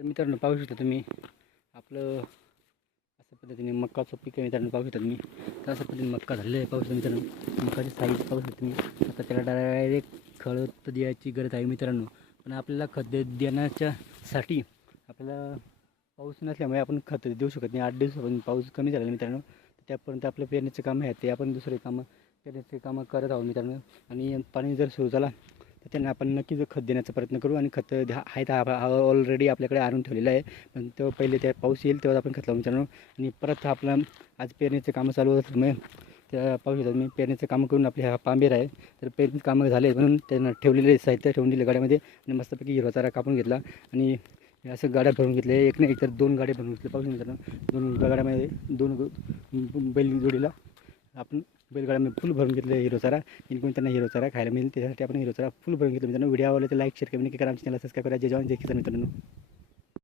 तर मित्रांनो पाहू शकता तुम्ही आपलं अशा पद्धतीने मक्काचं पीक आहे मित्रांनो पाहू शकता तुम्ही. तर अशा पद्धतीने मक्का झालेला आहे पाहू शकता मित्रांनो. मक्काची साईज पाहू शकता तुम्ही. आता त्याला डायरेक्ट खत द्यायची गरज आहे मित्रांनो. पण आपल्याला खत देण्याच्या साठी आपल्याला पाऊस नसल्यामुळे आपण खत देऊ शकत नाही. 8 दिवसापासून पाऊस कमी झाला मित्रांनो. त्यापर्यंत आपलं पेरणीचं काम आहे ते आपण दुसरे कामं पेरणीचे कामं करत आहोत मित्रांनो. आणि पाणी जर सुरू झाला तर त्यांना आपण नक्कीच खत देण्याचा प्रयत्न करू. आणि खत आहेत ऑलरेडी आपल्याकडे आणून ठेवलेलं आहे. पण तेव्हा पहिले त्या पाऊस येईल तेव्हा आपण खत लावू मित्रांनो. आणि परत आपलं आज पेरणीचे कामं चालू असल्यामुळे त्या पाहू शकता मी पेरणीचं कामं करून आपले हा पांबेर आहे. तर पेरणीचं कामं झाले म्हणून त्यांना ठेवलेले साहित्य ठेवून दिले गाड्यामध्ये. आणि मस्तपैकी हिरवा चारा कापून घेतला आणि असं गाड्या भरून घेतले. एक नाही तर 2 गाड्या भरून घेतले पाहू शकता मित्रांनो. 2 गाड्यामध्ये 2 बैलजोडीला आपण बैलगाड्यामध्ये फुल भरून घेतले हिरो चारा. जेणेकरून त्यांना हिरो चारा खायला मिळेल त्यासाठी आपण हिरो चारा फुल भरून घेतलं मित्रांनो. व्हिडिओ आवडला तर लाईक शेअर कमेंट करा. आमच्या चॅनलला सबस्क्राईब करा. जय जवान जय किसान मित्रांनो.